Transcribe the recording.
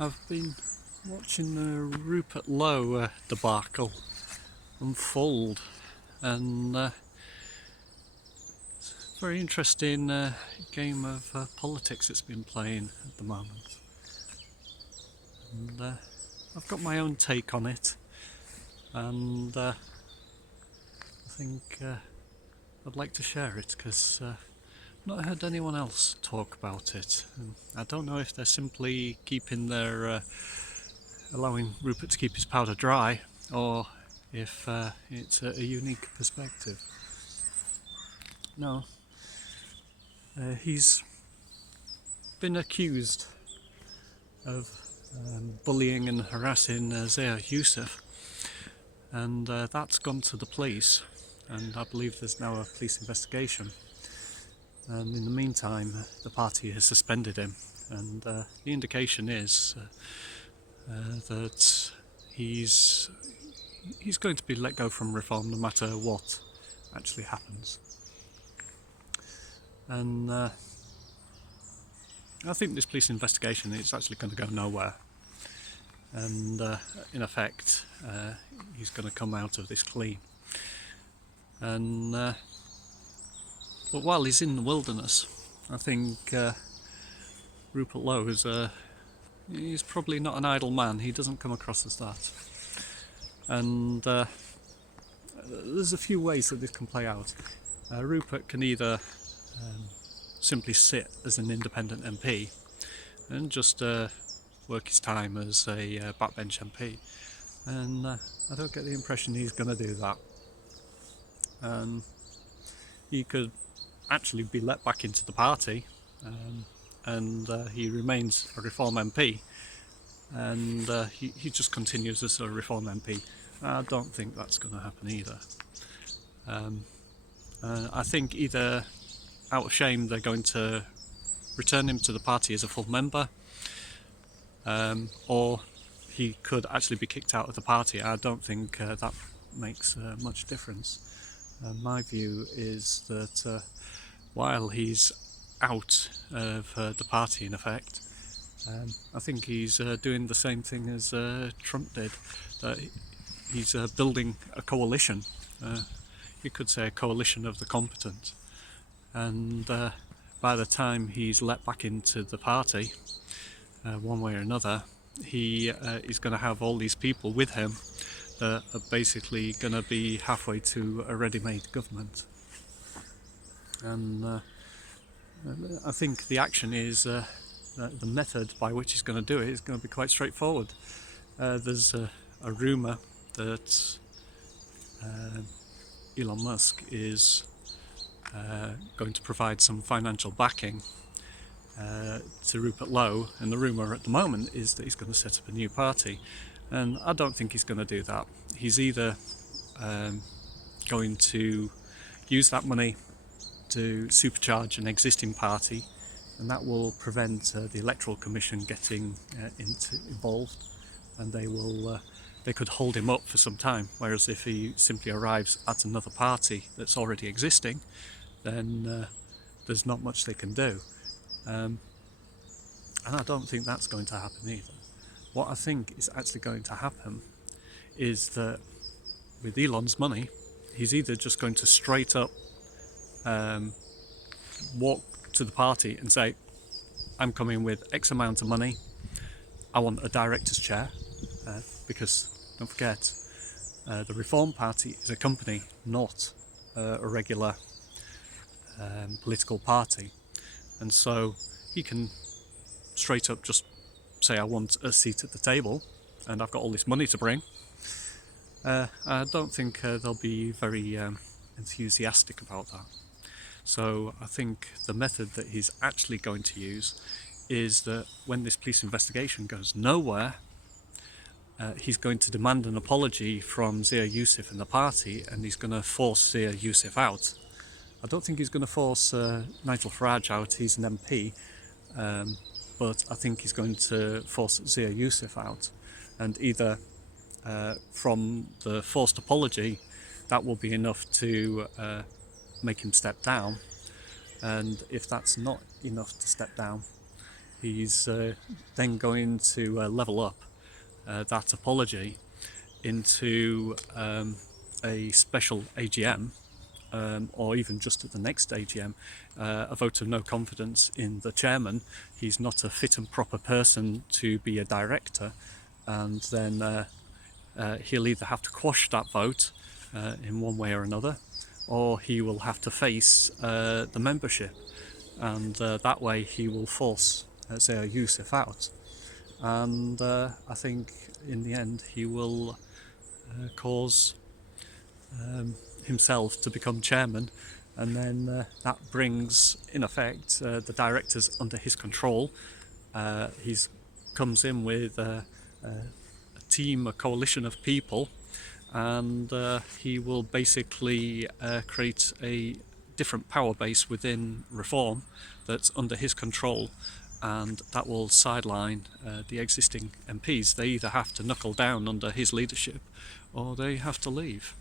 I've been watching the Rupert Lowe debacle unfold, and it's a very interesting game of politics it's been playing at the moment. And I've got my own take on it, and I think I'd like to share it because I've not heard anyone else talk about it. And I don't know if they're simply keeping their allowing Rupert to keep his powder dry, or if it's a unique perspective. No, he's been accused of bullying and harassing Zia Youssef, and that's gone to the police, and I believe there's now a police investigation. And in the meantime, the party has suspended him, and the indication is that he's going to be let go from reform no matter what actually happens. And I think this police investigation is actually going to go nowhere, and in effect he's going to come out of this clean. And but while he's in the wilderness, I think Rupert Lowe is he's probably not an idle man. He doesn't come across as that. And there's a few ways that this can play out. Rupert can either simply sit as an independent MP and just work his time as a backbench MP. And I don't get the impression he's going to do that. He could actually be let back into the party, and he remains a Reform MP, and he just continues as a Reform MP. I don't think that's going to happen either. I think either out of shame they're going to return him to the party as a full member, or he could actually be kicked out of the party. I don't think that makes much difference. My view is that while he's out of the party in effect, I think he's doing the same thing as Trump did. He's building a coalition. You could say a coalition of the competent. And by the time he's let back into the party, one way or another, he is going to have all these people with him that are basically going to be halfway to a ready-made government. And I think the action is the method by which he's going to do it is going to be quite straightforward. There's a rumour that Elon Musk is going to provide some financial backing to Rupert Lowe, and the rumour at the moment is that he's going to set up a new party. And I don't think he's going to do that. He's either going to use that money to supercharge an existing party, and that will prevent the Electoral Commission getting involved, and they could hold him up for some time. Whereas if he simply arrives at another party that's already existing, then there's not much they can do. And I don't think that's going to happen either. What I think is actually going to happen is that with Elon's money, he's either just going to straight up walk to the party and say, I'm coming with X amount of money, I want a director's chair, because don't forget, the Reform Party is a company, not a regular political party. And so he can straight up just say, I want a seat at the table and I've got all this money to bring. I don't think they'll be very enthusiastic about that. So I think the method that he's actually going to use is that when this police investigation goes nowhere, he's going to demand an apology from Zia Youssef and the party, and he's going to force Zia Youssef out. I don't think he's going to force Nigel Farage out. He's an MP. But I think he's going to force Zia Youssef out, and either from the forced apology, that will be enough to make him step down, and if that's not enough to step down, he's then going to level up that apology into a special AGM, or even just at the next AGM, a vote of no confidence in the chairman. He's not a fit and proper person to be a director, and then he'll either have to quash that vote in one way or another, or he will have to face the membership, and that way he will force Zia Youssef out. And I think in the end he will cause himself to become chairman, and then that brings in effect the directors under his control. He comes in with a team, a coalition of people, and he will basically create a different power base within Reform that's under his control, and that will sideline the existing MPs. They either have to knuckle down under his leadership or they have to leave.